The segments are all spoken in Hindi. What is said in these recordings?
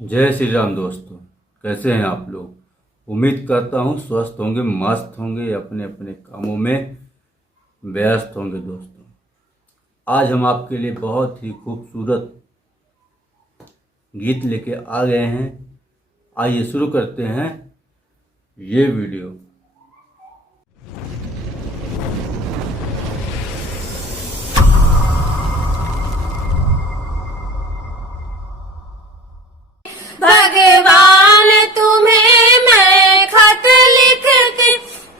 जय श्री राम दोस्तों, कैसे हैं आप लोग। उम्मीद करता हूं स्वस्थ होंगे, मस्त होंगे, अपने अपने कामों में व्यस्त होंगे। दोस्तों, आज हम आपके लिए बहुत ही खूबसूरत गीत लेके आ गए हैं। आइए शुरू करते हैं ये वीडियो। भगवान तुम्हें मैं खत लिखती,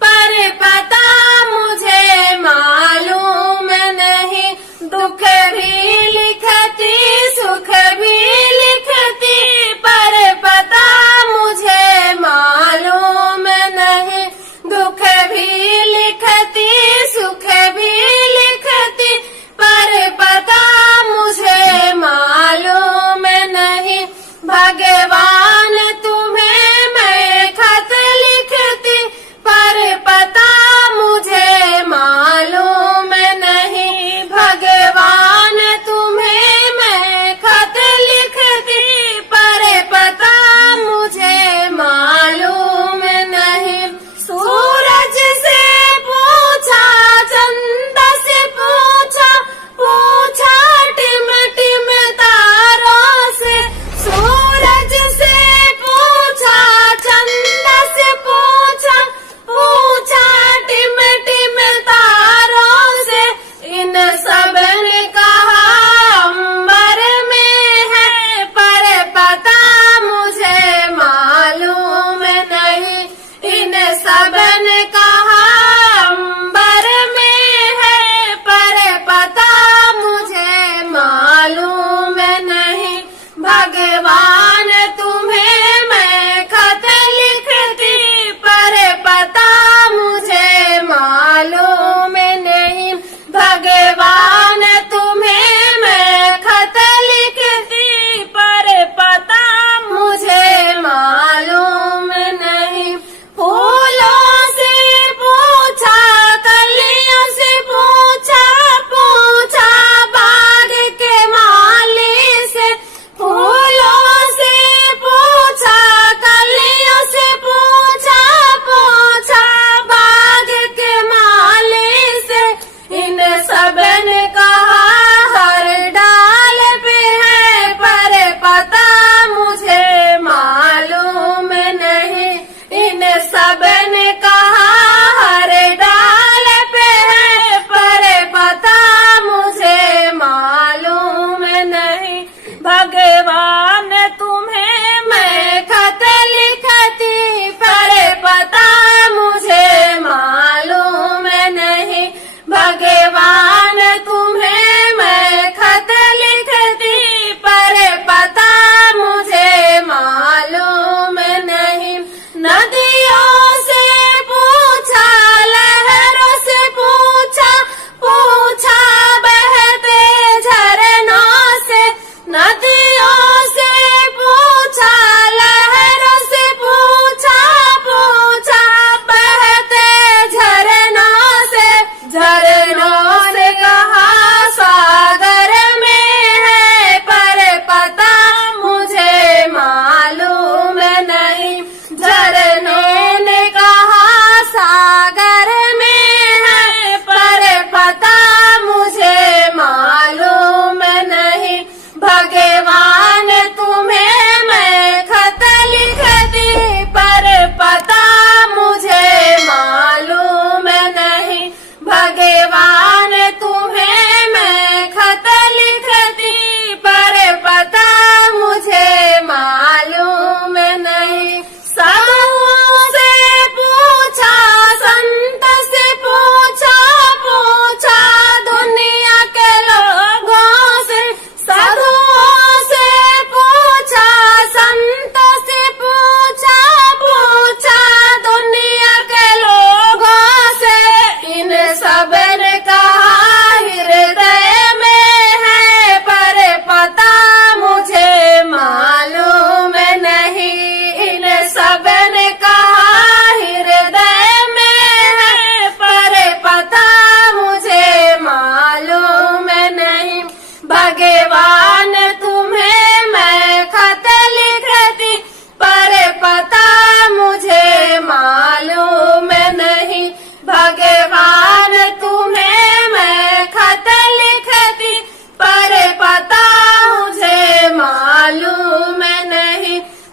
पर पता मुझे मालूम नहीं। दुख भी लिखती, सुख भी लिखती, पर पता मुझे मालूम नहीं। दुख भी लिखती, सुख भी लिखती, पर पता मुझे मालूम नहीं। भगवान तुम्हें मैं खत लिखती, पर पता मुझे मालूम नहीं। भगवान तुम्हें मैं खत लिखती, पर पता मुझे मालूम नहीं। सूरज से पूछा, चंदा से पूछा, पूछा टिम टिम तारों से। सूरज से पूछा, चंदा से पूछा, पूछा टिम टिम तारों से। इन सब ने कहा अंबर में है, पर पता मुझे मालूम नहीं। इन सब ने कहा अंबर में है, पर पता मुझे मालूम नहीं। भगवान तुम्हें मैं खत लिखती, पर पता मुझे मालूम नहीं। भगवान तुम्हें मैं खत लिखती, पर पता मुझे मालूम नहीं। फूलों से पूछा, कलियों से पूछा, पूछा बाग के माली से। फूलों से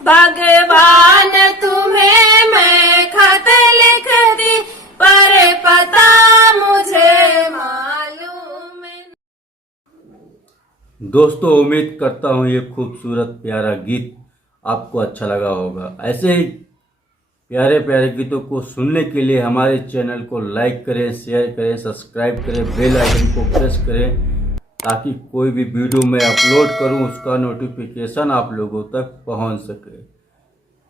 भगवान तुम्हें मैं खत लिखती पर पता मुझे मालूम नहीं। दोस्तों उम्मीद करता हूँ ये खूबसूरत प्यारा गीत आपको अच्छा लगा होगा। ऐसे ही प्यारे प्यारे गीतों को सुनने के लिए हमारे चैनल को लाइक करें, शेयर करें, सब्सक्राइब करें, बेल आइकन को प्रेस करें ताकि कोई भी वीडियो मैं अपलोड करूं उसका नोटिफिकेशन आप लोगों तक पहुंच सके।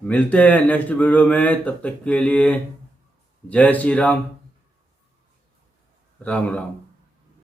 मिलते हैं नेक्स्ट वीडियो में, तब तक के लिए जय श्री राम, राम राम।